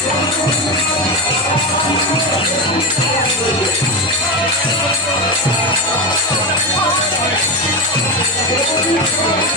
I'm